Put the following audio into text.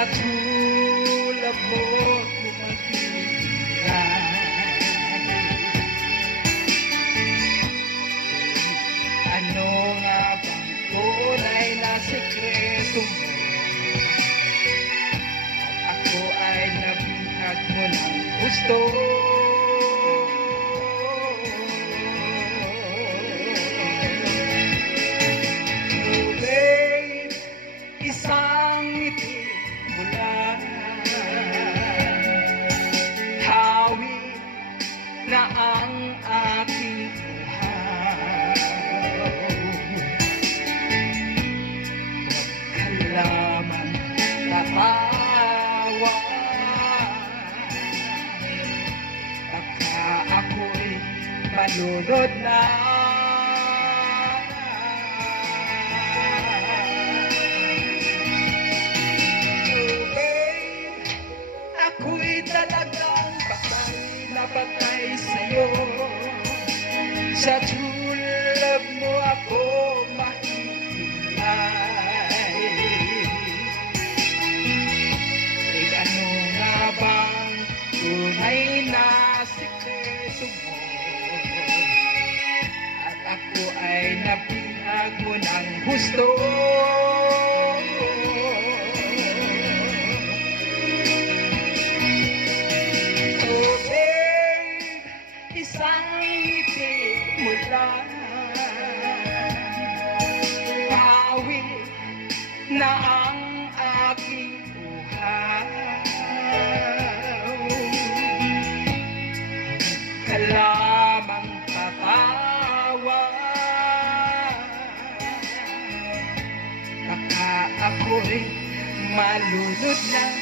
sa tulad mo kumakilay. Ano nga bang tunay na sekreto mo? At ako ay nabihag mo ng gusto. Isang ngiti mo lang, hawi na ang aking uhaw. Huwag ka lamang tatawa, baka ako'y malunod na. Ako'y talagang patay sa'yo. Sa tulad mo ako mahihilay. Ano nga bang tunay na sikreto mo? At ako ay nabihag mo ng husto. Isang ngiti mo lang, hawi na ang aking uhaw. Ka lamang tatawa, baka ako'y malunod na.